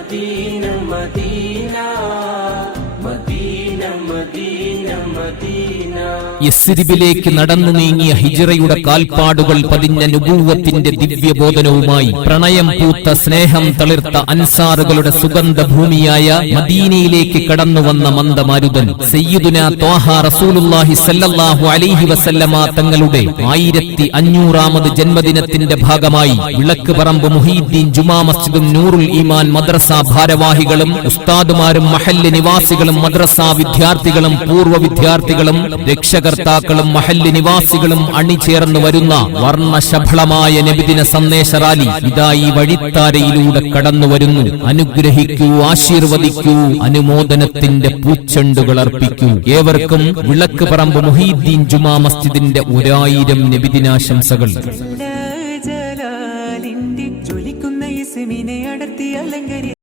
Medina Medina Medina Medina Medina. യസ്രിബിലേക്ക് നടന്നു നീങ്ങിയ ഹിജ്റയുടെ കാൽപ്പാടുകൾ പതിഞ്ഞ നുബുവ്വത്തിന്റെ ദിവ്യബോധനവുമായി പ്രണയം പൂത്ത സ്നേഹം തളിർത്ത അൻസാറുകളുടെ സുഗന്ധ ഭൂമിയായ മദീനയിലേക്ക് കടന്നുവന്ന മന്ദമാരുതൻ സയ്യിദുനാ ത്വാഹ റസൂലുള്ളാഹി സ്വല്ലല്ലാഹു അലൈഹി വസല്ലമ തങ്ങളുടെ 1500ാമത് ജന്മദിനത്തിന്റെ ഭാഗമായി വിളക്കുപറമ്പ് മുഹീദ്ദീൻ ജുമാ മസ്ജിദും നൂറുൽ ഈമാൻ മദ്രസ ഭാരവാഹികളും ഉസ്താദുമാരും മഹല്ല് നിവാസികളും മദ്രസ വിദ്യാർത്ഥികളും പൂർവ്വ വിദ്യാർത്ഥികളും രക്ഷകർത്താക്കളും മഹല്ല് നിവാസികളും അണിചേർന്ന് വരുന്ന വർണ്ണശബളമായ നബിദിന സന്ദേശ റാലി ഇതാ ഈ വഴിത്താരയിലൂടെ കടന്നുവരുന്നു. അനുഗ്രഹിക്കൂ, ആശീർവദിക്കൂ, അനുമോദനത്തിന്റെ പൂച്ചെണ്ടുകൾ അർപ്പിക്കൂ. ഏവർക്കും വിളക്കുപറമ്പ് മുഹീദ്ദീൻ ജുമാ മസ്ജിദിന്റെ 1000 നബിദിനാശംസകൾ. ജ്വലിക്കുന്ന ഇസ്മിനെ അടർത്തി അലങ്കരി